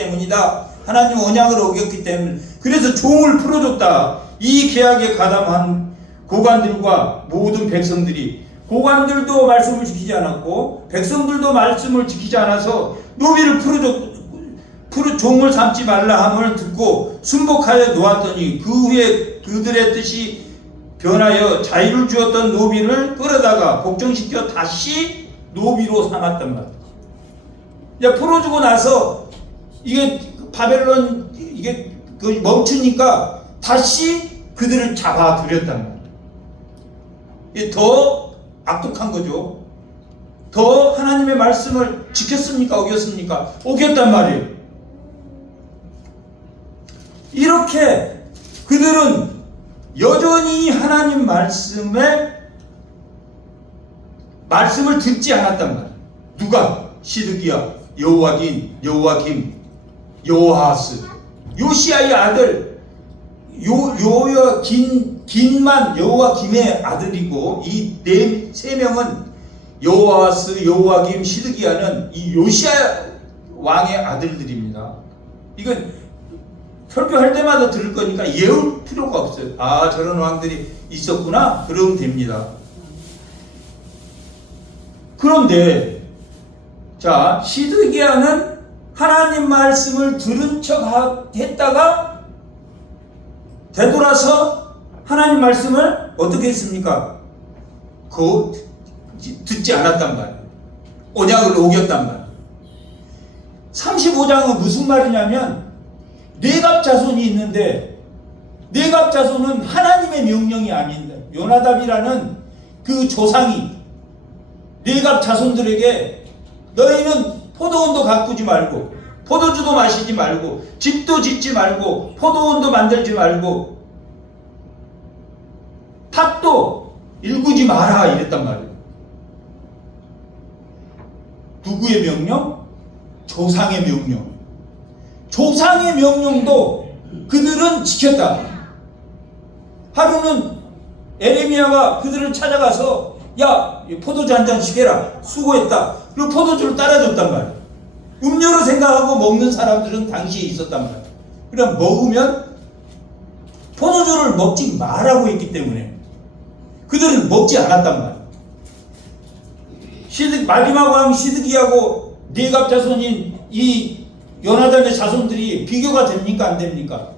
때문이다. 하나님 언약을 어겼기 때문에. 그래서 종을 풀어줬다. 이 계약에 가담한 고관들과 모든 백성들이, 고관들도 말씀을 지키지 않았고 백성들도 말씀을 지키지 않아서 노비를 종을 삼지 말라 함을 듣고 순복하여 놓았더니 그 후에 그들의 뜻이 변하여 자유를 주었던 노비를 끌어다가 복종시켜 다시 노비로 삼았단 말이야. 풀어주고 나서 이게 바벨론 이게 멈추니까 다시 그들을 잡아들였단 말이야. 이게 더 악독한 거죠. 더 하나님의 말씀을 지켰습니까? 어겼습니까? 어겼단 말이에요. 이렇게 그들은 여전히 하나님 말씀을 듣지 않았단 말이에요. 누가? 시드기야, 여호와김, 여호아하스, 요시아의 아들 긴만 여호와김의 아들이고, 이 세 명은 여호아하스, 여호와김, 시드기야는 이 요시아 왕의 아들들입니다. 이건 설교할 때마다 들을 거니까 외울 필요가 없어요. 아, 저런 왕들이 있었구나, 그러면 됩니다. 그런데 자, 시드기야는 하나님 말씀을 들은 척 했다가 되돌아서 하나님 말씀을 어떻게 했습니까? 듣지 않았단 말이에요. 언약을 어겼단 말이에요. 35장은 무슨 말이냐면, 네갑 자손이 있는데 네갑 자손은 하나님의 명령이 아닌데, 요나답이라는 그 조상이 네갑 자손들에게 너희는 포도원도 가꾸지 말고 포도주도 마시지 말고 집도 짓지 말고 포도원도 만들지 말고 밭도 일구지 마라 이랬단 말이에요. 누구의 명령? 조상의 명령. 조상의 명령도 그들은 지켰다. 하루는 에레미야가 그들을 찾아가서 야, 포도주 한 잔씩 해라. 수고했다. 그리고 포도주를 따라줬단 말이야. 음료로 생각하고 먹는 사람들은 당시에 있었단 말이야. 그럼 먹으면 포도주를 먹지 말라고 했기 때문에 그들은 먹지 않았단 말이야. 마지막 왕 시드기야하고 네갑 자손인 이 요나단의 자손들이 비교가 됩니까? 안 됩니까?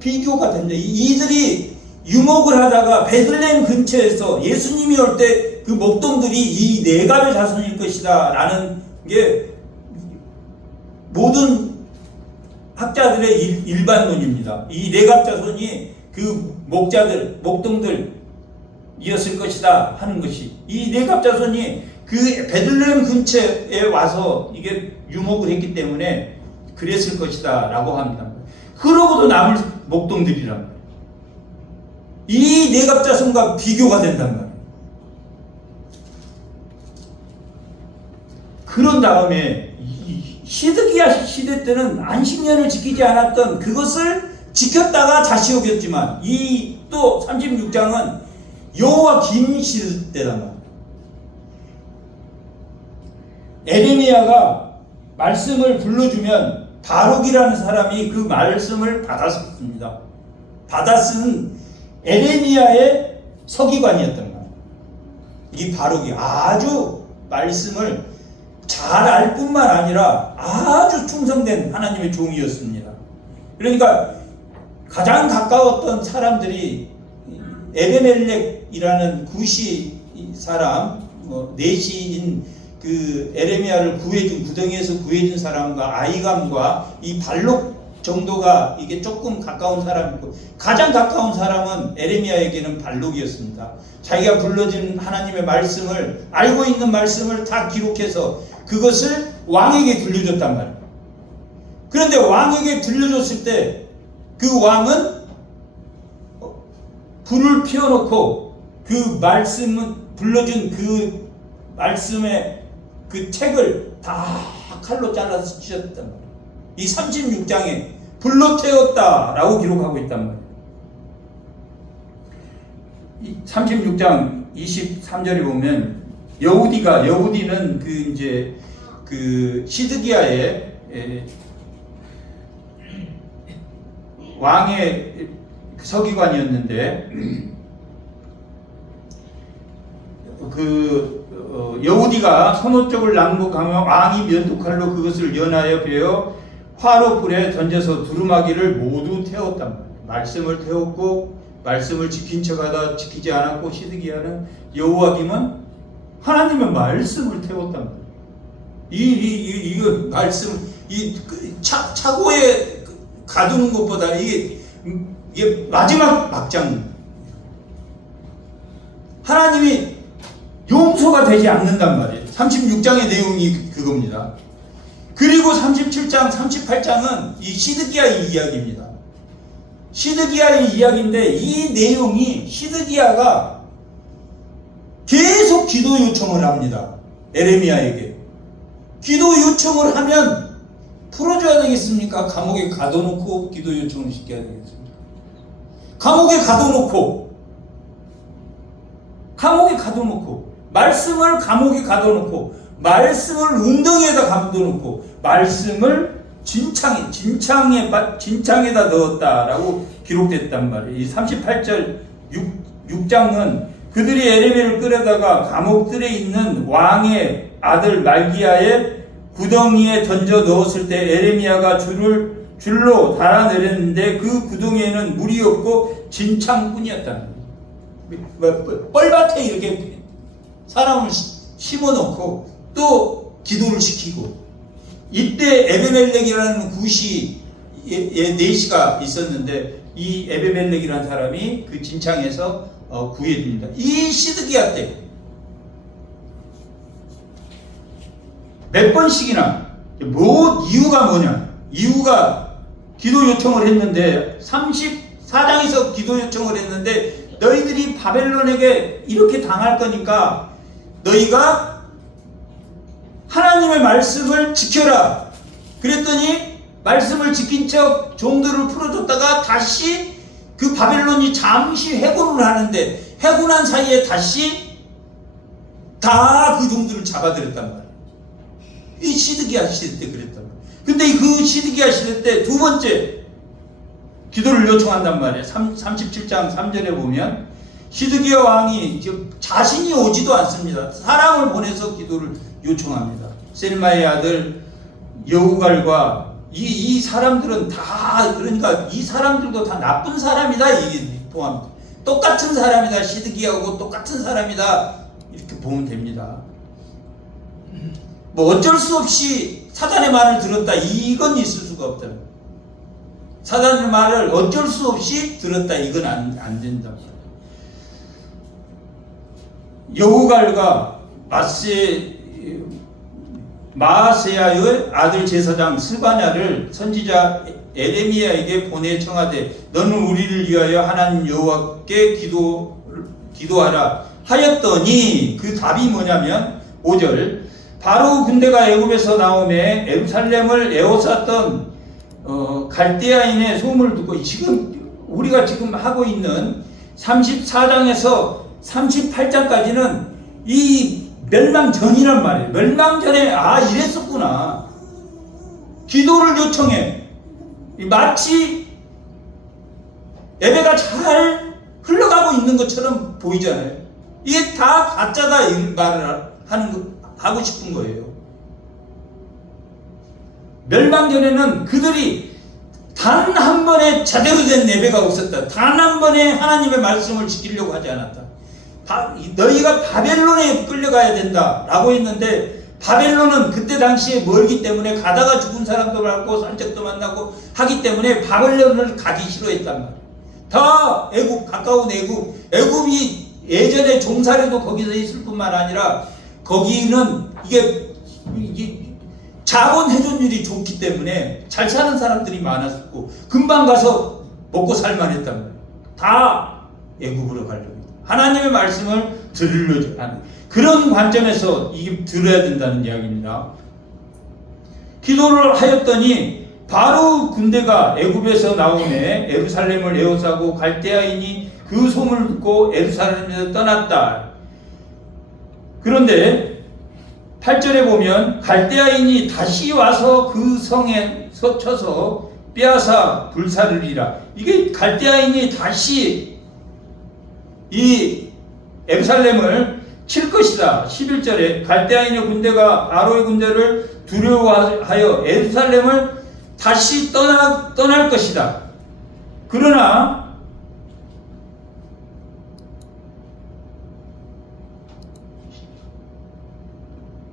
비교가 됩니다. 이들이 유목을 하다가 베들레헴 근처에서 예수님이 올 때 그 목동들이 이 네갑의 자손일 것이다 라는 게 모든 학자들의 일반론입니다. 이 네갑 자손이 그 목동들이었을 것이다 하는 것이, 이 네갑 자손이 그 베들레헴 근처에 와서 이게 유목을 했기 때문에 그랬을 것이다 라고 합니다. 그러고도 남을 목동들이란 말이에요. 이 네갑 자손과 비교가 된단 말이에요. 그런 다음에 시드기야 시대 때는 안식년을 지키지 않았던 그것을 지켰다가 다시 어겼지만, 이 또 36장은 여호와김 시대 때란 말이에요. 에레미야가 말씀을 불러주면 바룩이라는 사람이 그 말씀을 받았습니다. 받았은 에레미야의 서기관이었단 말이에요. 이 바룩이 아주 말씀을 잘 알 뿐만 아니라 아주 충성된 하나님의 종이었습니다. 그러니까 가장 가까웠던 사람들이 에베멜렉이라는 구시 사람, 내시인 그 에레미야를 구해준, 구덩이에서 구해준 사람과 아이감과 이 발록 정도가 이게 조금 가까운 사람이고, 가장 가까운 사람은 에레미야에게는 발록이었습니다. 자기가 불러준 하나님의 말씀을, 알고 있는 말씀을 다 기록해서 그것을 왕에게 들려줬단 말이에요. 그런데 왕에게 들려줬을 때 그 왕은 불을 피워놓고 그 말씀은, 불러준 그 말씀의 그 책을 다 칼로 잘라서 찢었단 말이에요. 이 36장에 불로 태웠다라고 기록하고 있단 말이에요. 이 36장 23절에 보면 여우디는 그 시드기야의 왕의 서기관이었는데 여우디가 선호 쪽을 낭독하며 왕이 면도칼로 그것을 연하여 베어 화로 불에 던져서 두루마기를 모두 태웠단 말이에요. 말씀을 태웠고 말씀을 지킨 척하다 지키지 않았고 시드기야는 여호와김은 하나님의 말씀을 태웠단 말이에요. 이거 말씀 차고에 가두는 것보다 이게 마지막 막장. 하나님이 용서가 되지 않는단 말이에요. 36장의 내용이 그겁니다. 그리고 37장, 38장은 이 시드기야의 이야기입니다. 시드기야의 이야기인데 이 내용이 시드기야가 계속 기도 요청을 합니다. 에레미야에게. 기도 요청을 하면 풀어줘야 되겠습니까? 감옥에 가둬놓고 기도 요청을 시켜야 되겠습니까? 감옥에 가둬놓고 말씀을 감옥에 가둬놓고 말씀을 웅덩이에다 가둬놓고 말씀을 진창에다 넣었다라고 기록됐단 말이에요. 이 38절 6장은 그들이 에레미야를 끌어다가 감옥들에 있는 왕의 아들 말기야의 구덩이에 던져 넣었을 때 에레미야가 줄로 달아내렸는데 그 구덩이에는 물이 없고 진창뿐이었다. 뻘밭에 이렇게 사람을 심어놓고 또 기도를 시키고, 이때 에베멜렉이라는 구시 네시가 있었는데 이 에베멜렉이라는 사람이 그 진창에서 구해줍니다. 이 시드기야 때 몇 번씩이나 이유가 뭐냐? 이유가 기도 요청을 했는데 34장에서 기도 요청을 했는데 너희들이 바벨론에게 이렇게 당할 거니까 너희가 하나님의 말씀을 지켜라. 그랬더니 말씀을 지킨 척 종들을 풀어줬다가 다시 그 바벨론이 잠시 해군을 하는데 해군한 사이에 다시 다 그 종들을 잡아들였단 말이에요. 이 시드기야 시대 때 그랬단 말이에요. 근데 그 시드기야 시대 때 두 번째 기도를 요청한단 말이에요. 37장 3절에 보면 시드기야 왕이 자신이 오지도 않습니다. 사람을 보내서 기도를 요청합니다. 셀마의 아들 여우갈과 이 사람들은 다, 그러니까 이 사람들도 다 나쁜 사람이다 이게 포함. 똑같은 사람이다. 시드기야하고 똑같은 사람이다 이렇게 보면 됩니다. 뭐 어쩔 수 없이 사단의 말을 들었다 이건 있을 수가 없다. 사단의 말을 어쩔 수 없이 들었다 이건 안 된다. 여우갈과 마아세야의 아들 제사장 스바냐를 선지자 에레미야에게 보내 청하되 너는 우리를 위하여 하나님 여호와께 기도하라 하였더니 그 답이 뭐냐면 5절 바로 군대가 애굽에서 나오매 예루살렘을 에워쌌던 갈대아인의 소문을 듣고 지금 우리가 지금 하고 있는 34장에서 38장까지는 이 멸망 전이란 말이에요. 멸망 전에 이랬었구나. 기도를 요청해. 마치 예배가 잘 흘러가고 있는 것처럼 보이잖아요. 이게 다 가짜다 이 말을 하고 싶은 거예요. 멸망 전에는 그들이 단 한 번에 제대로 된 예배가 없었다. 단 한 번에 하나님의 말씀을 지키려고 하지 않았다. 너희가 바벨론에 끌려가야 된다 라고 했는데 바벨론은 그때 당시에 멀기 때문에 가다가 죽은 사람도 많고 산적도 만나고 하기 때문에 바벨론을 가기 싫어했단 말이에요. 다 가까운 애굽이 예전에 종살이도 거기서 있을 뿐만 아니라 거기는 이게 자본 회전율이 좋기 때문에 잘 사는 사람들이 많았고 금방 가서 먹고 살만했단 말이에요. 다 애굽으로 가려고 하나님의 말씀을 들으려고 하는 그런 관점에서 이게 들어야 된다는 이야기입니다. 기도를 하였더니 바로 군대가 애굽에서 나오매 예루살렘을 에워싸고 갈대아인이 그 소문을 듣고 예루살렘에서 떠났다. 그런데 8절에 보면 갈대아인이 다시 와서 그 성에 서쳐서 빼앗아 불사르리라. 이게 갈대아인이 다시 이 예루살렘을 칠 것이다. 11절에 갈대아인의 군대가 아로의 군대를 두려워하여 예루살렘을 다시 떠날 것이다. 그러나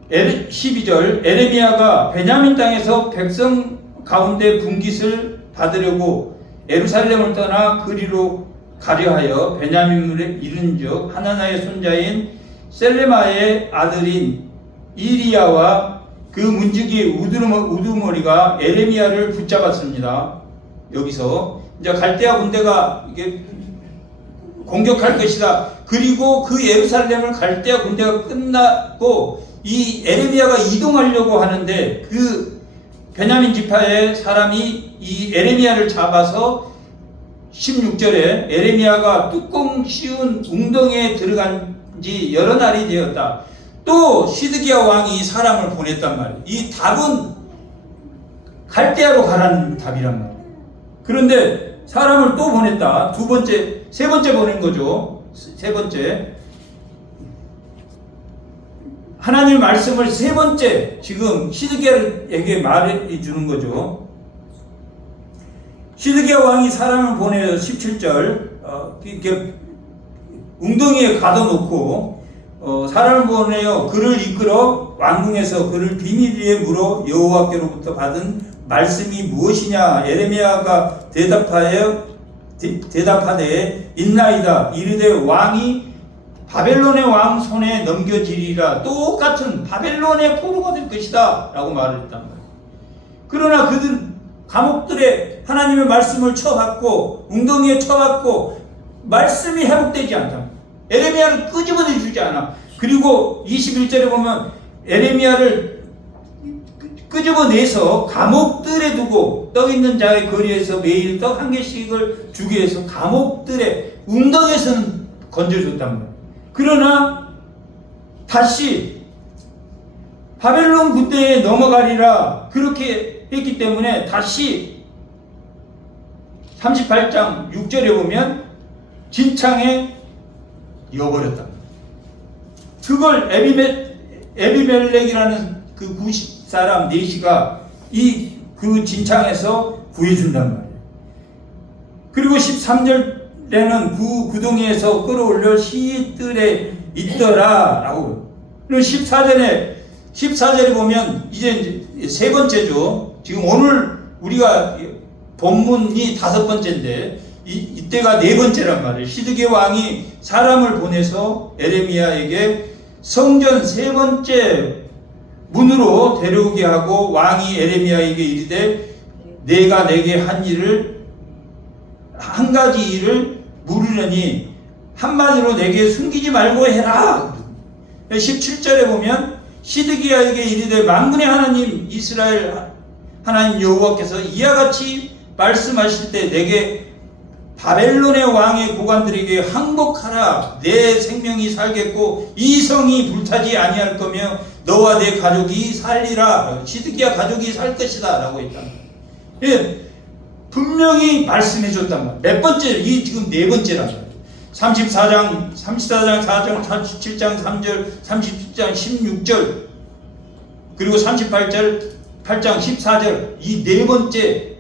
12절 에레미야가 베냐민 땅에서 백성 가운데 분깃을 받으려고 예루살렘을 떠나 그리로 가려 하여 베냐민물에 이른즉 하나나의 손자인 셀레마의 아들인 이리야와 그 문지기 우두머리가 에레미야를 붙잡았습니다. 여기서 이제 갈대아 군대가 이게 공격할 것이다. 그리고 그 예루살렘을 갈대아 군대가 끝나고 이 에레미야가 이동하려고 하는데 그 베냐민 지파의 사람이 이 에레미야를 잡아서 16절에 에레미야가 뚜껑 씌운 웅덩이에 들어간 지 여러 날이 되었다. 또 시드기야 왕이 사람을 보냈단 말이에요. 이 답은 갈대아로 가라는 답이란 말이에요. 그런데 사람을 또 보냈다. 세 번째 보낸 거죠. 세 번째. 하나님의 말씀을 세 번째 지금 시드기야에게 말해 주는 거죠. 시드기야 왕이 사람을 보내서 17절 이렇게 웅덩이에 가둬놓고 사람을 보내어 그를 이끌어 왕궁에서 그를 비밀리에 물어 여호와께로부터 받은 말씀이 무엇이냐. 에레미야가 대답하되 있나이다. 이르되 왕이 바벨론의 왕 손에 넘겨지리라. 똑같은 바벨론의 포로가 될 것이다 라고 말을 했단 말이에요. 그러나 그들 감옥들에 하나님의 말씀을 쳐받고 웅덩이에 쳐받고 말씀이 회복되지 않다. 에레미야를 끄집어내 주지 않아. 그리고 21절에 보면 에레미야를 끄집어내서 감옥들에 두고 떡 있는 자의 거리에서 매일 떡 한 개씩을 주기 위해서 감옥들에 웅덩이에서는 건져줬단 말이에요. 그러나 다시 바벨론 군대에 넘어가리라 그렇게 했기 때문에 다시 38장 6절에 보면 진창에 이어버렸다. 그걸 에비멜렉이라는 그 구십 사람 넷이가 그 진창에서 구해준단 말이에요. 그리고 13절에는 그 구덩이에서 끌어올려 시들에 있더라 라고. 그리고 14절에 보면 이제 세 번째죠. 지금 오늘 우리가 본문이 다섯 번째인데 이때가 네 번째란 말이에요. 시드기야 왕이 사람을 보내서 에레미야에게 성전 세 번째 문으로 데려오게 하고 왕이 에레미야에게 이르되 내가 내게 한 가지 일을 물으려니 한마디로 내게 숨기지 말고 해라. 17절에 보면 시드기야에게 이르되 만군의 하나님 이스라엘 하나님 여호와께서 이와 같이 말씀하실 때 내게 바벨론의 왕의 고관들에게 항복하라. 내 생명이 살겠고 이 성이 불타지 아니할 거며 너와 내 가족이 살리라. 시드기야 가족이 살 것이다 라고 했단 말이에요. 예, 분명히 말씀해 줬단 말이에요. 몇 번째? 이 지금 네 번째란 말이에요. 34장 4절 37장 3절 37장 16절 그리고 38장 14절 이 네 번째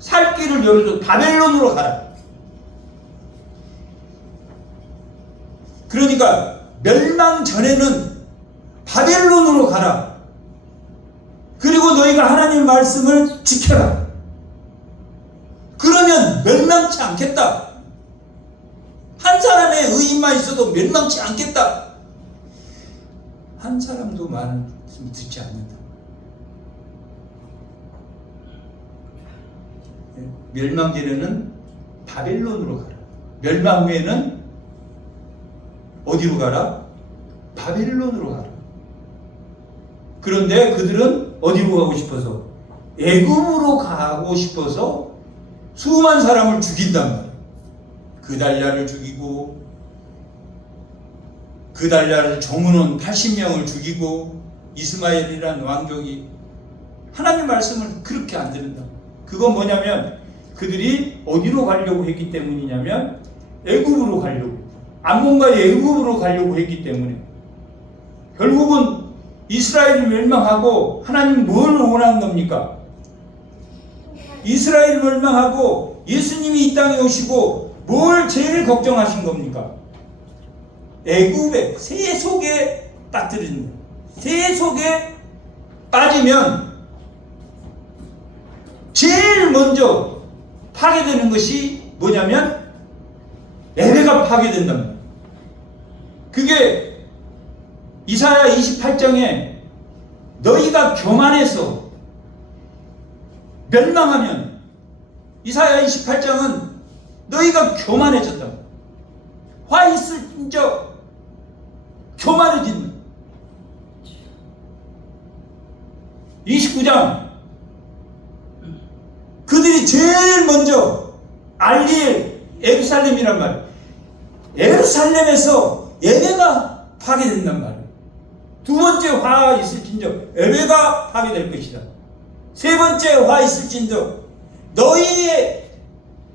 살 길을 열어줘. 바벨론으로 가라. 그러니까 멸망 전에는 바벨론으로 가라. 그리고 너희가 하나님 말씀을 지켜라. 그러면 멸망치 않겠다. 한 사람의 의인만 있어도 멸망치 않겠다. 한 사람도 말을 듣지 않는다. 멸망 전에는 바벨론으로 가라. 멸망 후에는 어디로 가라? 바벨론으로 가라. 그런데 그들은 어디로 가고 싶어서? 애굽으로 가고 싶어서 수많은 사람을 죽인단 말이에요. 그달랴를 죽이고 그달랴를 정은원 80명을 죽이고 이스마엘이라는 왕족이 하나님의 말씀을 그렇게 안 듣는다. 그건 뭐냐면 그들이 어디로 가려고 했기 때문이냐면 애굽으로 가려고, 암몬과의 애굽으로 가려고 했기 때문에. 결국은 이스라엘을 멸망하고 하나님 뭘 원한 겁니까? 이스라엘을 멸망하고 예수님이 이 땅에 오시고 뭘 제일 걱정하신 겁니까? 애굽의 새 속에 빠뜨리는 거예요. 새 속에 빠지면 제일 먼저 파괴되는 것이 뭐냐면 예배가 파괴된단 말이에요. 그게 이사야 28장에 너희가 교만해서 멸망하면, 이사야 28장은 너희가 교만해졌다. 화 있을진저 교만해진. 29장 그들이 제일 먼저 알릴 예루살렘이란 말이에요. 예루살렘에서 예배가 파괴된단 말이에요. 두 번째 화 있을진저 예배가 파괴될 것이다. 세 번째 화 있을진저 너희의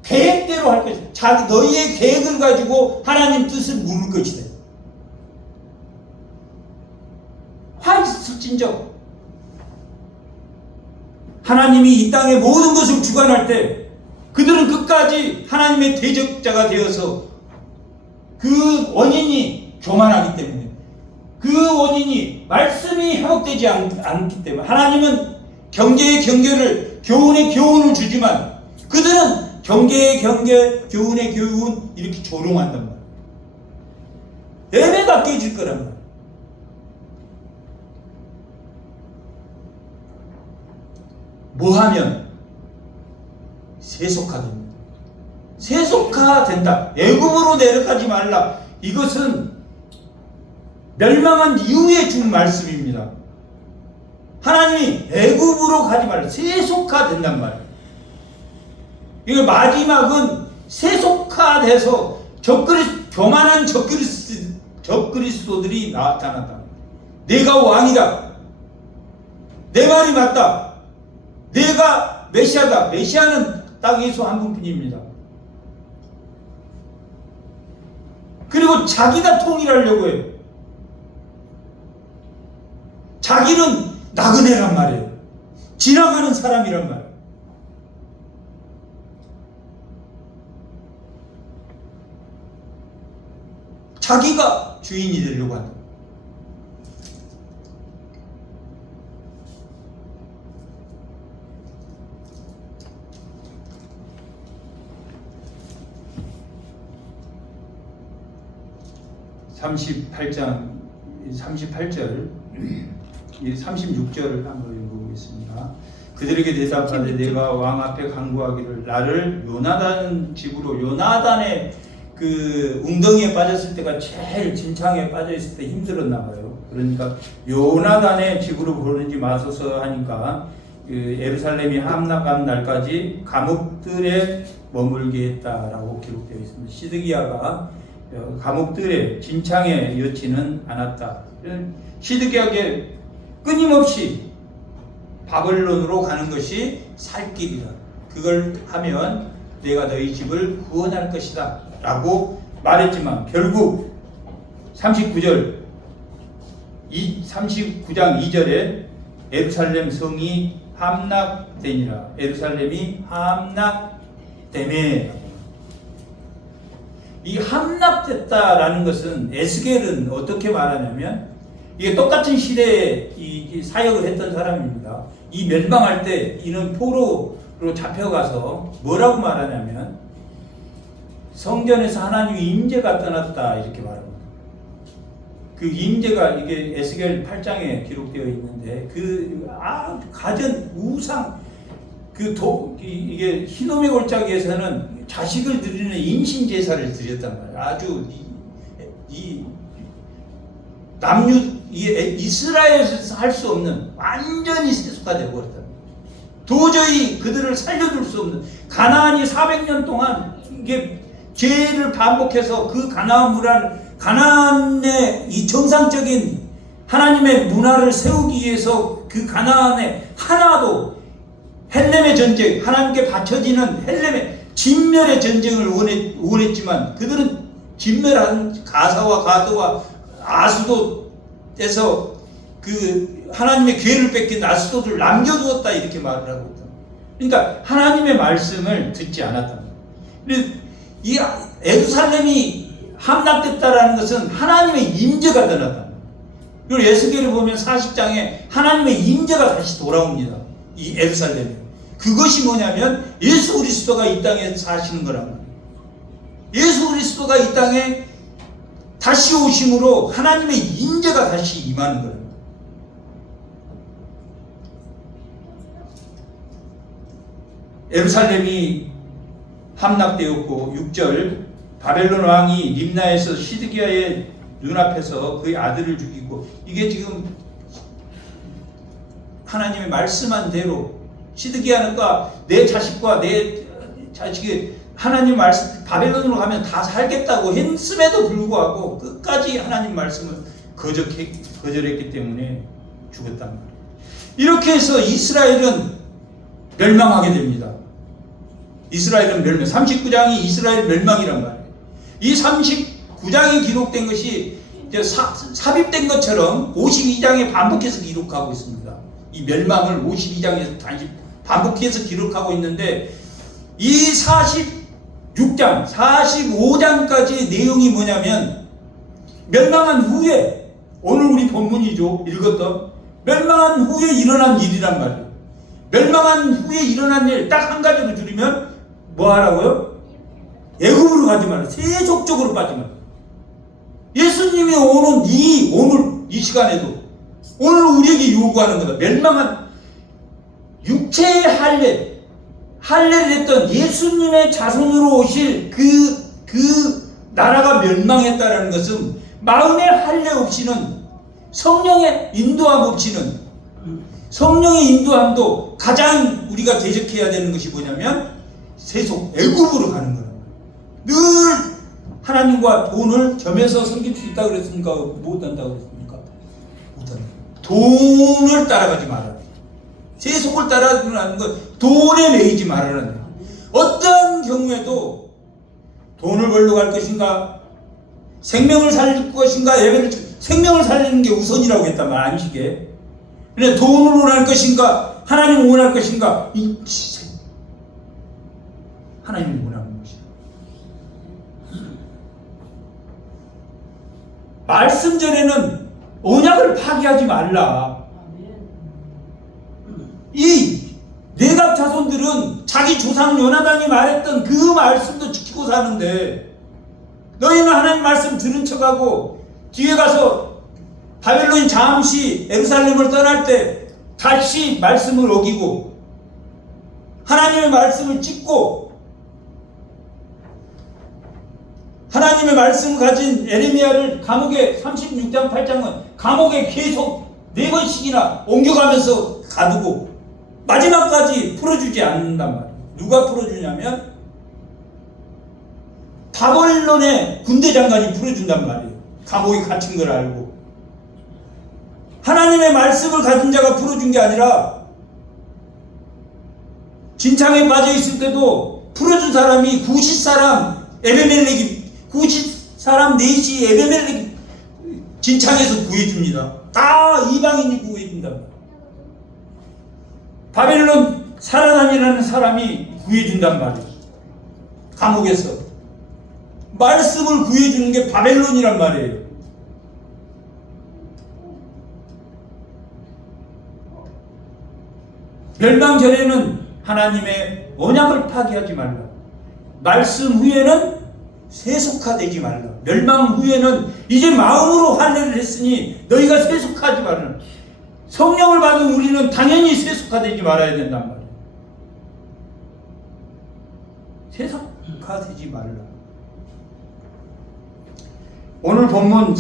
계획대로 할 것이다. 너희의 계획을 가지고 하나님 뜻을 물을 것이다. 화 있을진저 하나님이 이 땅의 모든 것을 주관할 때 그들은 끝까지 하나님의 대적자가 되어서 그 원인이 교만하기 때문에, 그 원인이 말씀이 회복되지 않기 때문에. 하나님은 경계의 경계를, 교훈의 교훈을 주지만 그들은 경계의 경계, 교훈의 교훈 이렇게 조롱한단 말이에요. 예배가 깨질 거란 말이에요. 뭐 하면 세속화됩니다. 세속화된다. 애굽으로 내려가지 말라. 이것은 멸망한 이후에 준 말씀입니다. 하나님이 애굽으로 가지 말라. 세속화된단 말이에요. 이거 마지막은 세속화돼서 교만한 적그리스도들이 나타난다. 내가 왕이다. 내 말이 맞다. 내가 메시아다. 메시아는 딱 예수 한 분뿐입니다. 그리고 자기가 통일하려고 해요. 자기는 나그네란 말이에요. 지나가는 사람이란 말이에요. 자기가 주인이 되려고 한다. (38장) 38절 36절을 한번 읽어보겠습니다. 그들에게 대답하되 내가 왕 앞에 간구하기를 나를 요나단 집으로, 요나단의 그 웅덩이에 빠졌을 때가 제일 진창에 빠져 있을 때 힘들었나 봐요. 그러니까 요나단의 집으로 보내지 마소서 하니까 그 예루살렘이 함락한 날까지 감옥들에 머물게 했다라고 기록되어 있습니다. 시드기야가 감옥들의 진창에 여지는 않았다. 시드기야에게 끊임없이 바벨론으로 가는 것이 살 길이다. 그걸 하면 내가 너희 집을 구원할 것이다 라고 말했지만 결국 39장 2절에 예루살렘 성이 함락되니라. 예루살렘이 함락되매. 이 함락됐다라는 것은 에스겔은 어떻게 말하냐면, 이게 똑같은 시대에 이 사역을 했던 사람입니다. 이 멸망할 때 이는 포로로 잡혀가서 뭐라고 말하냐면 성전에서 하나님의 임재가 떠났다 이렇게 말합니다. 그 임재가 이게 에스겔 8장에 기록되어 있는데 그 가전 우상 이게 히돔의 골짜기에서는 자식을 드리는 임신 제사를 드렸단 말이에요. 아주 이스라엘에서 할 수 없는 완전히 세속화되어 버렸다. 도저히 그들을 살려줄 수 없는, 가나안이 400년 동안 이게 죄를 반복해서 그 가나안의 이 정상적인 하나님의 문화를 세우기 위해서 그 가나안에 하나도 헬렘의 전쟁, 하나님께 바쳐지는 헬렘의 진멸의 전쟁을 원했지만 그들은 진멸한 가사와 가드와 아수도에서 그 하나님의 기회를 뺏긴 아수도를 남겨두었다 이렇게 말을 하고 있다. 그러니까 하나님의 말씀을 듣지 않았다. 이 예루살렘이 함락됐다라는 것은 하나님의 임재가 떠났다. 그리고 에스겔을 보면 40장에 하나님의 임재가 다시 돌아옵니다. 이 예루살렘에. 그것이 뭐냐면 예수 그리스도가 이 땅에 사시는 거란 말이에요. 예수 그리스도가 이 땅에 다시 오심으로 하나님의 임재가 다시 임하는 거예요. 예루살렘이 함락되었고 6절 바벨론 왕이 림나에서 시드기야의 눈앞에서 그의 아들을 죽이고, 이게 지금 하나님의 말씀한 대로 시드기야가 내 자식과 내 자식이 하나님 말씀 바벨론으로 가면 다 살겠다고 했음에도 불구하고 끝까지 하나님 말씀을 거절했기 때문에 죽었단 말이에요. 이렇게 해서 이스라엘은 멸망하게 됩니다. 이스라엘은 멸망. 39장이 이스라엘 멸망이란 말이에요. 이 39장에 기록된 것이 이제 삽입된 것처럼 52장에 반복해서 기록하고 있습니다. 이 멸망을 52장에서 다시 반복해서 기록하고 있는데, 이 46장, 45장까지의 내용이 뭐냐면 멸망한 후에, 오늘 우리 본문이죠, 읽었던 멸망한 후에 일어난 일이란 말이에요. 멸망한 후에 일어난 일 딱 한 가지로 줄이면 뭐 하라고요? 애굽으로 가지 말라. 세속적으로 빠지 말라. 예수님이 오늘 이 시간에도 오늘 우리에게 요구하는 거다. 멸망한 육체의 할례를 했던 예수님의 자손으로 오실 그 나라가 멸망했다는 것은 마음의 할례 없이는, 성령의 인도함 없이는, 성령의 인도함도 가장 우리가 대적해야 되는 것이 뭐냐면 세속 애굽으로 가는 거예요. 늘 하나님과 돈을 겸해서 섬길 수 있다고 그랬습니까? 못한다고 그랬습니까? 못한다. 돈을 따라가지 말아라. 세속을 따라가는 것, 돈에 매이지 말아라. 어떤 경우에도 돈을 벌러 갈 것인가, 생명을 살릴 것인가, 생명을 살리는 게 우선이라고 했단 말, 안식에. 그냥 돈으로 원할 것인가, 하나님을 원할 것인가, 하나님을 원하는 것이다. 말씀 전에는 언약을 파기하지 말라. 이 내각 자손들은 자기 조상 요나단이 말했던 그 말씀도 지키고 사는데, 너희는 하나님 말씀 들은 척하고 뒤에 가서 바벨론이 잠시 예루살렘을 떠날 때 다시 말씀을 어기고 하나님의 말씀을 찢고, 하나님의 말씀을 가진 에레미야를 감옥에 36장 8장은 감옥에 계속 4번씩이나 옮겨가면서 가두고 마지막까지 풀어주지 않는단 말이에요. 누가 풀어주냐면 바벨론의 군대 장관이 풀어준단 말이에요. 감옥에 갇힌 걸 알고. 하나님의 말씀을 가진 자가 풀어준 게 아니라, 진창에 빠져 있을 때도 풀어준 사람이 90사람 에베멜렉이, 90사람 넷이 에베멜렉 진창에서 구해줍니다. 다 이방인이 구해준다. 바벨론 사라단이라는 사람이 구해준단 말이에요. 감옥에서 말씀을 구해주는 게 바벨론이란 말이에요. 멸망 전에는 하나님의 언약을 파기하지 말라. 말씀 후에는 세속화되지 말라. 멸망 후에는 이제 마음으로 할례를 했으니 너희가 세속하지 말라. 성령을 받은 우리는 당연히 세속화되지 말아야 된단 말이에요. 세속화되지 말라. 오늘 본문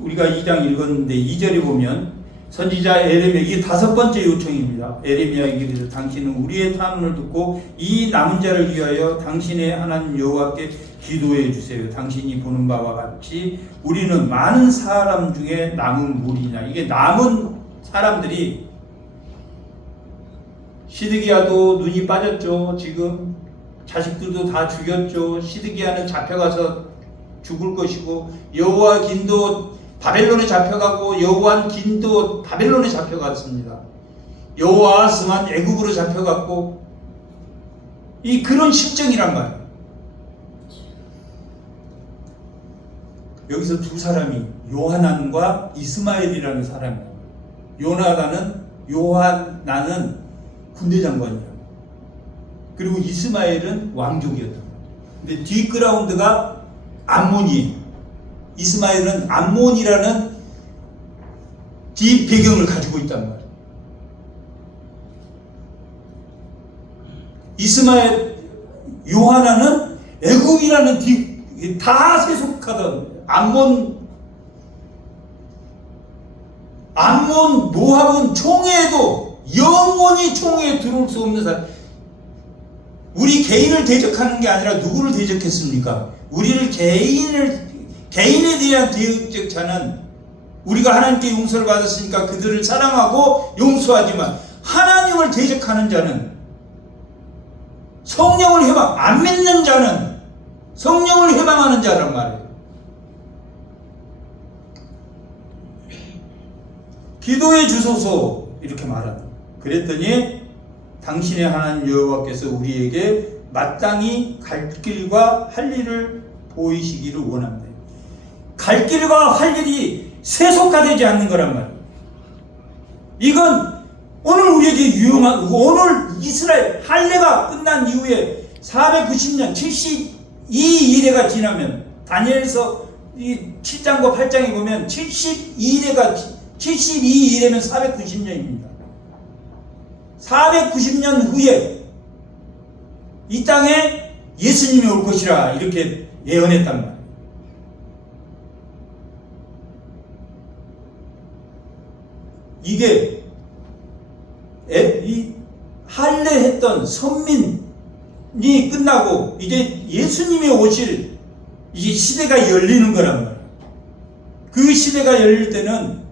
우리가 2장 읽었는데 2절에 보면 선지자 에레미야, 이게 5번째 요청입니다. 에레미야에게 이르되 당신은 우리의 탄원을 듣고 이 남은 자를 위하여 당신의 하나님 여호와께 기도해 주세요. 당신이 보는 바와 같이 우리는 많은 사람 중에 남은 무리냐. 이게 남은 사람들이 시드기야도 눈이 빠졌죠. 지금 자식들도 다 죽였죠. 시드기야는 잡혀가서 죽을 것이고, 여호와긴도 바벨론에 잡혀가고, 여호와긴도 바벨론에 잡혀갔습니다. 여호아스만 애굽으로 잡혀갔고, 이 그런 실정이란 말이에요. 여기서 두 사람이 요하난과 이스마엘이라는 사람이에요. 요하난은 군대 장관이에요. 그리고 이스마엘은 왕족이었단 말이에요. 근데 뒷그라운드가 암몬이에요. 이스마엘은 암몬이라는 뒷배경을 가지고 있단 말이에요. 요하나는 애굽이라는 다 세속하던 암몬 모압은 총회에도 영원히 총회에 들어올 수 없는 사람. 우리 개인을 대적하는 게 아니라 누구를 대적했습니까? 우리를 개인에 대한 대적자는 우리가 하나님께 용서를 받았으니까 그들을 사랑하고 용서하지만, 하나님을 대적하는 자는, 성령을 안 믿는 자는 성령을 해방하는 자란 말이에요. 기도해 주소서 이렇게 말한다. 그랬더니 당신의 하나님 여호와께서 우리에게 마땅히 갈 길과 할 일을 보이시기를 원합니다. 갈 길과 할 일이 세속화되지 않는 거란 말이에요. 이건 오늘 우리에게 유용한, 오늘 이스라엘 할례가 끝난 이후에 490년 72일회가 지나면, 다니엘서 이 7장과 8장에 보면 72일회면 490년입니다. 490년 후에 이 땅에 예수님이 올 것이라 이렇게 예언했단 말이에요. 이게 이 할례했던 선민이 끝나고 이제 예수님이 오실 이제 시대가 열리는 거란 말이에요. 그 시대가 열릴 때는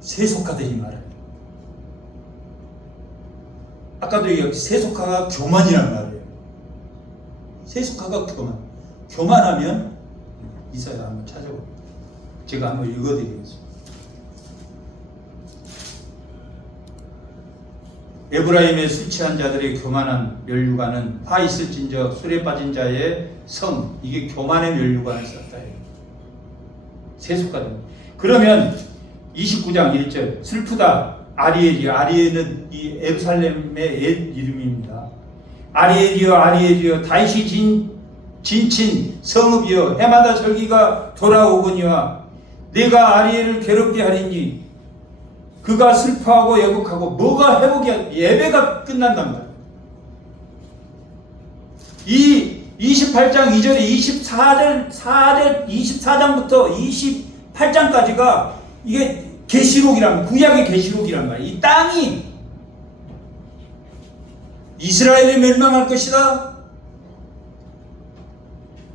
세속화되지 말아요. 아까도 얘기했죠. 세속화가 교만이란 말이에요. 세속화가 교만하면 이사야 한번 찾아볼게요. 제가 한번 읽어드리겠습니다. 에브라임의 술 취한 자들의 교만한 멸류관은 화 있을진저 술에 빠진 자의 성, 이게 교만의 멸류관을 썼다 해요. 세속화된. 그러면 29장 1절 슬프다 아리엘은 이 예루살렘의 옛 이름입니다. 아리엘이여 다윗이 진친 성읍이여 해마다 절기가 돌아오거니와 내가 아리엘을 괴롭게 하리니 그가 슬퍼하고 예복하고 뭐가 회복이야? 예배가 끝난단 말이야. 이 28장 2절에 24장부터 28장까지가 이게 계시록이란, 구약의 계시록이란 말이야. 이 땅이 이스라엘이 멸망할 것이다.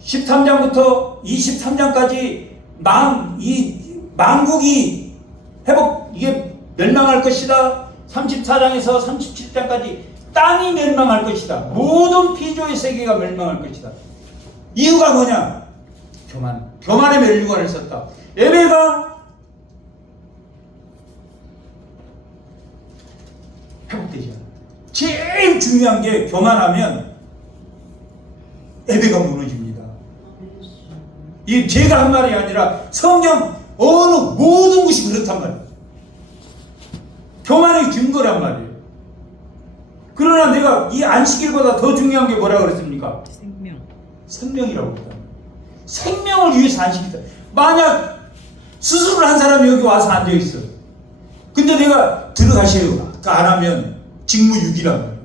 13장부터 23장까지 만국이 이게 멸망할 것이다. 34장에서 37장까지 땅이 멸망할 것이다. 모든 피조의 세계가 멸망할 것이다. 이유가 뭐냐? 교만의 멸류관을 썼다. 예배가 회복되지 않아. 제일 중요한 게 교만하면 예배가 무너집니다. 이 제가 한 말이 아니라 성경 모든 것이 그렇단 말이에요. 교만의 증거란 말이에요. 그러나 내가 이 안식일보다 더 중요한 게 뭐라고 그랬습니까? 생명이라고 했다. 생명을 위해서 안식이다. 만약 수술을 한 사람이 여기 와서 앉아있어. 근데 내가 들어가셔요. 안 하면 직무유기란 말이에요.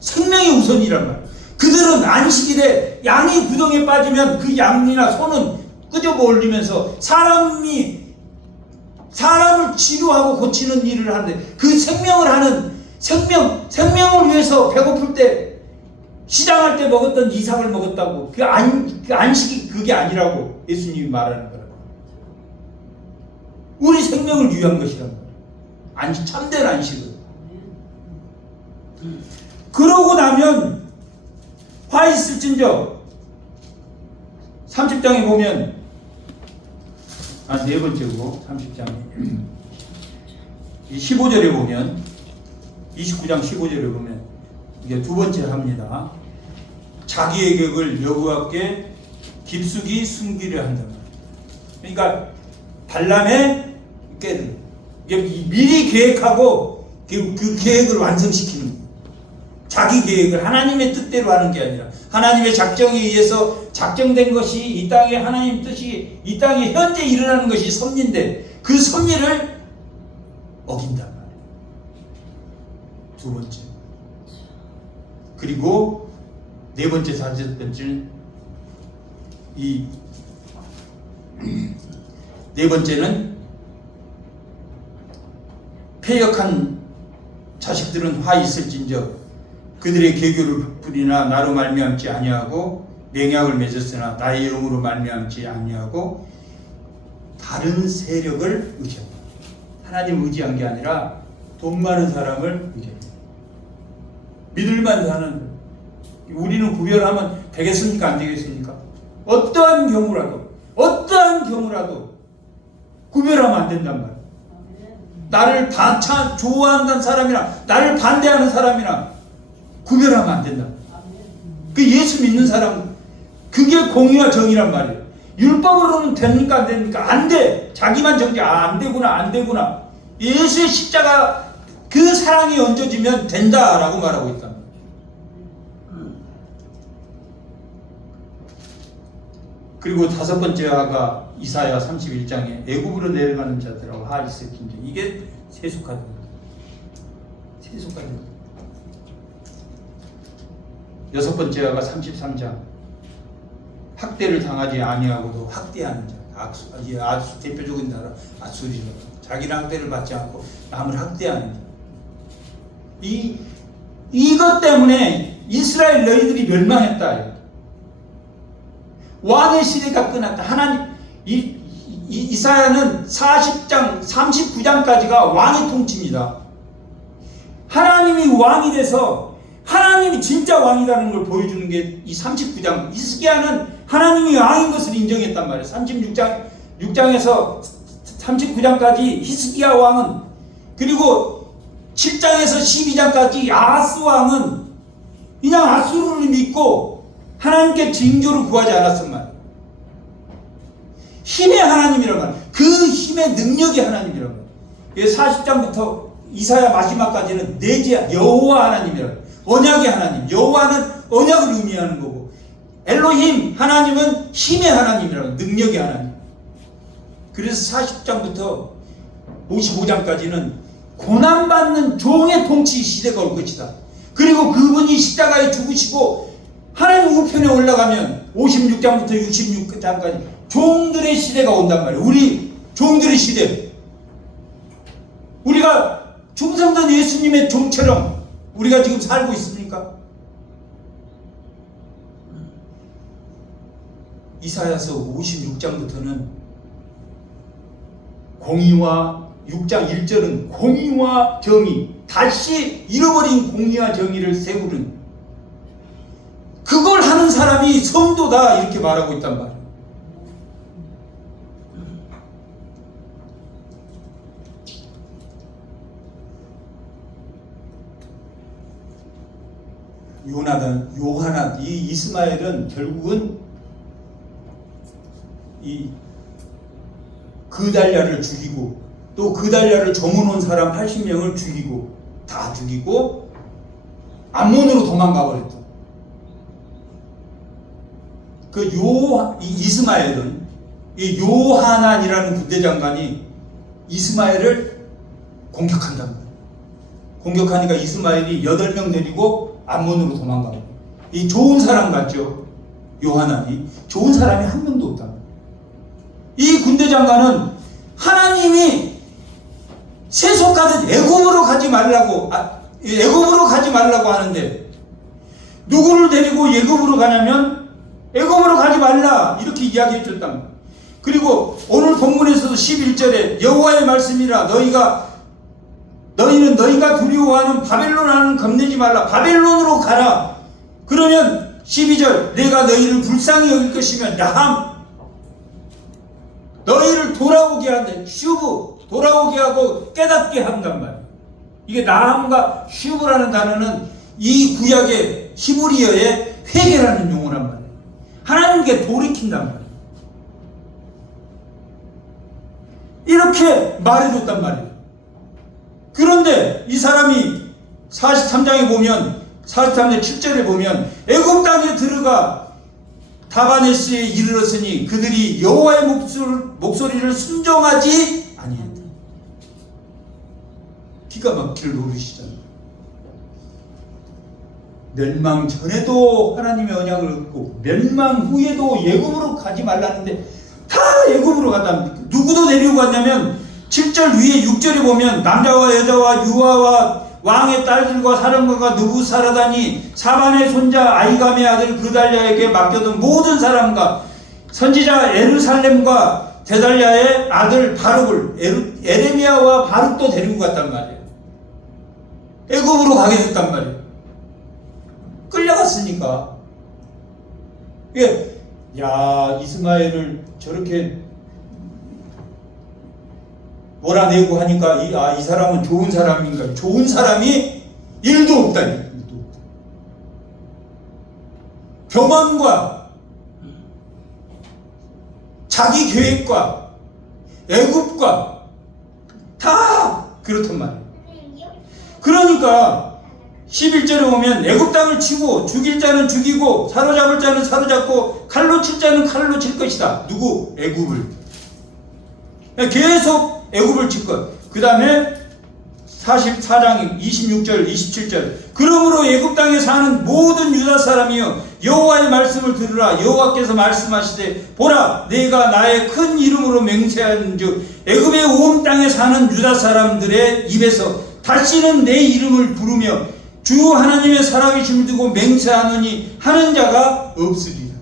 생명이 우선이란 말이에요. 그들은 안식일에 양이 구덩이에 빠지면 그 양이나 소는 끄집어 올리면서 사람을 치료하고 고치는 일을 하는데, 그 생명을 위해서 배고플 때 시장할 때 먹었던 이삭을 먹었다고. 그 안식이 그게 아니라고 예수님이 말하는 거라고. 우리 생명을 위한 것이란 말이에요. 참된 안식은. 그러고 나면 화 있을진저 30장에 보면 네 번째고 30장에 15절에 보면 29장 15절에 보면 이게 두 번째 합니다. 자기의 계획을 여호와께 깊숙이 숨기려 한다. 그러니까 발람의 깨를 미리 계획하고 그 계획을 완성시키는 거예요. 자기 계획을 하나님의 뜻대로 하는 게 아니라 하나님의 작정에 의해서 작정된 것이 이 땅에 하나님 뜻이 이 땅에 현재 일어나는 것이 섭리인데 그 섭리를 어긴단 말이에요. 두 번째. 그리고 네 번째, 다섯 번째는 네 번째는 패역한 자식들은 화 있을진저 그들의 계교를 부리나 나로 말미암지 아니하고 맹약을 맺었으나 나의 영으로 말미암지 아니하고 다른 세력을 의지한다. 하나님 의지한 게 아니라 돈 많은 사람을 의지한다. 믿을만 사는 우리는 구별하면 되겠습니까? 안 되겠습니까? 어떠한 경우라도 구별하면 안 된단 말이에요. 나를 좋아한다는 사람이나 나를 반대하는 사람이나 구별하면 안 된다. 그 예수 믿는 사람 그게 공의와 정의란 말이에요. 율법으로는 됩니까? 안 됩니까? 안 돼. 자기만 정죄. 안 되구나. 예수의 십자가 그 사랑이 얹어지면 된다라고 말하고 있다. 그리고 다섯 번째 화가 이사야 31장에 애굽으로 내려가는 자들하고 하 있을진저 이게 세속화됩니다. 여섯 번째 화가 33장 학대를 당하지 아니하고도 학대하는 자. 아수 대표적인 나라 아수리죠. 자기는 학대를 받지 않고 남을 학대하는 자. 이것 때문에 이스라엘 너희들이 멸망했다. 왕의 시대가 끝났다. 하나님 이사야는 40장 39장까지가 왕의 통치입니다. 하나님이 왕이 돼서 하나님이 진짜 왕이라는 걸 보여주는 게 이 39장. 히스기야는 하나님이 왕인 것을 인정했단 말이에요. 6장에서 39장까지 히스기야 왕은, 그리고 7장에서 12장까지 아하스 왕은 그냥 아수르를 믿고 하나님께 징조를 구하지 않았단 말이에요. 힘의 하나님이란 말이에요. 그 힘의 능력이 하나님이란 말이에요. 40장부터 이사야 마지막까지는 내재 여호와 하나님이란 말이에요. 언약의 하나님. 여호와는 언약을 의미하는 거고, 엘로힘 하나님은 힘의 하나님이라고, 능력의 하나님. 그래서 40장부터 55장까지는 고난받는 종의 통치 시대가 올 것이다. 그리고 그분이 십자가에 죽으시고 하나님 우편에 올라가면 56장부터 66장까지 종들의 시대가 온단 말이에요. 우리 종들의 시대. 우리가 충성된 예수님의 종처럼 우리가 지금 살고 있습니까? 이사야서 56장부터는 공의와 6장 1절은 공의와 정의, 다시 잃어버린 공의와 정의를 세우는, 그걸 하는 사람이 성도다 이렇게 말하고 있단 말이에요. 요하나, 이 이스마엘은 결국은 이 그달랴를 죽이고, 또 그달랴를 조문온 사람 80명을 죽이고, 다 죽이고 암몬으로 도망가 버렸다. 이스마엘은 이 요하난이라는 군대장관이 이스마엘을 공격한단 말이에요. 공격하니까 이스마엘이 8명 데리고 암몬으로 도망가 버려요. 이 좋은 사람 같죠? 요하난이 좋은 사람이 한 명도 없다. 이 군대장관은 하나님이 세속하듯 애굽으로 가지 말라고 하는데, 누구를 데리고 애굽으로 가냐면 애굽으로 가지 말라 이렇게 이야기해 줬단 말이에요. 그리고 오늘 본문에서도 11절에 여호와의 말씀이라 너희는 너희가 두려워하는 바벨론하는 겁내지 말라. 바벨론으로 가라. 그러면 12절 내가 너희를 불쌍히 여길 것이며 라함 너희를 돌아오게 한다. 슈브 돌아오게 하고 깨닫게 한단 말이에요. 이게 나함과 슈브라는 단어는 이 구약의 히브리어의 회개라는 용어란 말이에요. 하나님께 돌이킨단 말이에요. 이렇게 말해줬단 말이에요. 그런데 이 사람이 43장에 보면 43장 7절에 보면 애굽 땅에 들어가 다바네스에 이르렀으니 그들이 여호와의 목소리를 순종하지 아니했다. 기가 막힐 노릇이잖아요. 멸망 전에도 하나님의 언약을 얻고 멸망 후에도 애굽으로 가지 말라는데 다 애굽으로 갔답니다. 누구도 데리고 갔냐면 7절 위에 6절에 보면 남자와 여자와 유아와 왕의 딸들과 사령관과 느부사라단이 사반의 손자 아이감의 아들 그달랴에게 맡겨둔 모든 사람과 선지자 에르살렘과 데달랴의 아들 바룩을 에레미야와 바룩도 데리고 갔단 말이에요. 애굽으로 가게 됐단 말이에요. 끌려갔으니까. 야, 이스마엘을 저렇게 몰아내고 하니까 이 사람은 좋은 사람인가? 좋은 사람이 일도 없다니. 일도 없다. 교만과 자기 계획과 애굽과 다 그렇단 말이에요. 그러니까 11절에 보면 애굽 땅을 치고 죽일 자는 죽이고 사로잡을 자는 사로잡고 칼로 칠 자는 칼로 칠 것이다. 누구? 애굽을. 계속 애굽을 칠 것. 그 다음에 44장 26절 27절 그러므로 애굽 땅에 사는 모든 유다 사람이여 여호와의 말씀을 들으라. 여호와께서 말씀하시되 보라 내가 나의 큰 이름으로 맹세하는즉 애굽의 온 땅에 사는 유다 사람들의 입에서 다시는 내 이름을 부르며 주 하나님의 살아계심을 두고 맹세하느니 하는 자가 없으리라.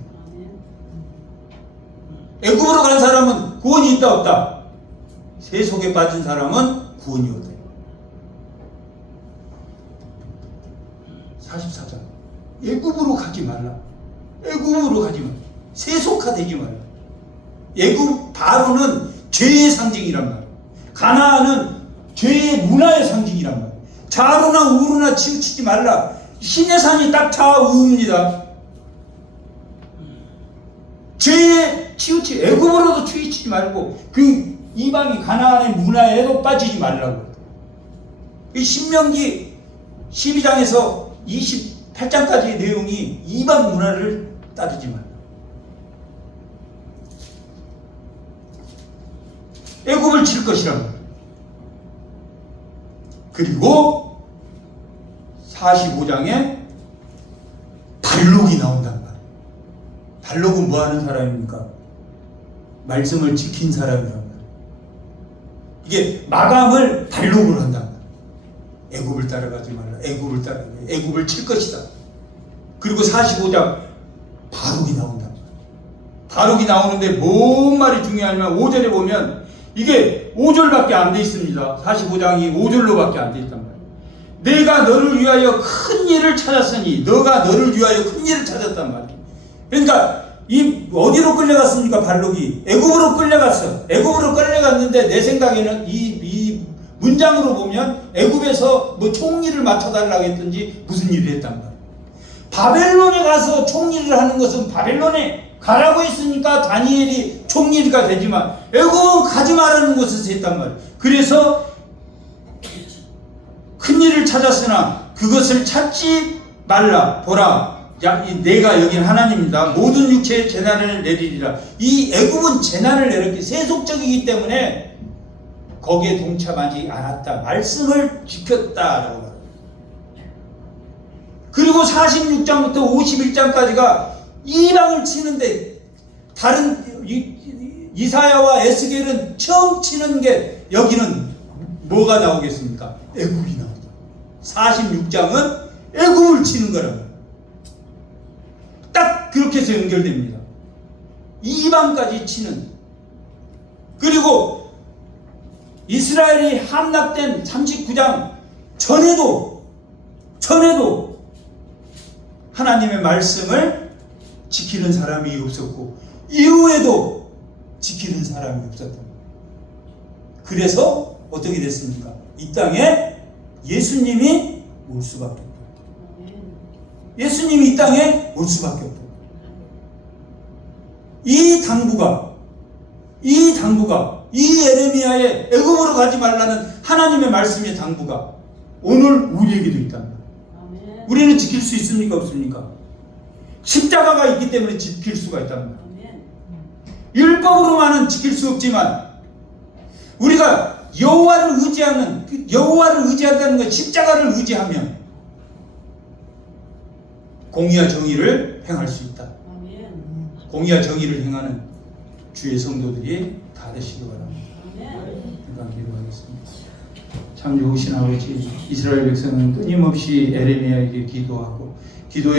애굽으로 간 사람은 구원이 있다 없다? 세속에 빠진 사람은 구원이 없다. 44장 애굽으로 가지 말라. 애굽으로 가지 말라. 세속화되지 말라. 애굽 바로는 죄의 상징이란 말이야. 가나안은 죄의 문화의 상징이란 말이야. 좌로나 우로나 치우치지 말라. 신의 산이 딱 좌우입니다. 죄에 치우치 애굽으로도 치우치지 말고 그 이방인 가나안의 문화에도 빠지지 말라고. 신명기 12장에서 28장까지의 내용이 이방 문화를 따르지 말라. 애굽을 칠 것이라고. 그리고 45장에 발록이 나온단 말이에요. 발록은 뭐 하는 사람입니까? 말씀을 지킨 사람이란 말이에요. 이게 마감을 발록으로 한단 말이에요. 애굽을 따라가지 말라. 애굽을 따라가. 애굽을 칠 것이다. 그리고 45장 바룩이 나온단 말이에요. 바룩이 나오는데 뭔 말이 중요하냐면 5절에 보면 이게 5절밖에 안 돼 있습니다. 45장이 5절로밖에 안 돼 있단 말이에요. 내가 너를 위하여 큰 일을 찾았으니 너가 너를 위하여 큰 일을 찾았단 말이에요. 그러니까 이 어디로 끌려갔습니까? 발록이 애굽으로 끌려갔어. 애굽으로 끌려갔는데 내 생각에는 이 문장으로 보면 애굽에서 뭐 총리를 맡아달라고 했든지 무슨 일을 했단 말이에요. 바벨론에 가서 총리를 하는 것은 바벨론에 가라고 했으니까 다니엘이 총리가 되지만 애굽은 가지 말라는 것을 했단 말이에요. 그래서 큰 일을 찾았으나 그것을 찾지 말라. 보라 내가 여긴 하나님이다. 모든 육체의 재난을 내리리라. 이 애굽은 재난을 내렸기 세속적이기 때문에 거기에 동참하지 않았다. 말씀을 지켰다라고. 그리고 46장부터 51장까지가 이방을 치는데 다른 이사야와 에스겔은 처음 치는 게 여기는 뭐가 나오겠습니까? 애굽이 나옵니다. 46장은 애굽을 치는 거라고. 딱 그렇게 해서 연결됩니다. 이방까지 치는 그리고 이스라엘이 함락된 39장 전에도 하나님의 말씀을 지키는 사람이 없었고 이후에도 지키는 사람이 없었다. 그래서 어떻게 됐습니까? 이 땅에 예수님이 올 수밖에 없다. 예수님이 이 땅에 올 수밖에 없다. 이 당부가 이 에레미야의 애굽으로 가지 말라는 하나님의 말씀의 당부가 오늘 우리에게도 있답니다. 우리는 지킬 수 있습니까? 없습니까? 십자가가 있기 때문에 지킬 수가 있답니다. 율법으로만은 지킬 수 없지만 우리가 여호와를 의지한다는 것, 십자가를 의지하면 공의와 정의를 행할 수 있다. 공의와 정의를 행하는 주의 성도들이 다 되시기 바랍니다. 기도하겠습니다. 참 좋으신 아버지, 이스라엘 백성은 끊임없이 에레미야에게 기도하고 기도에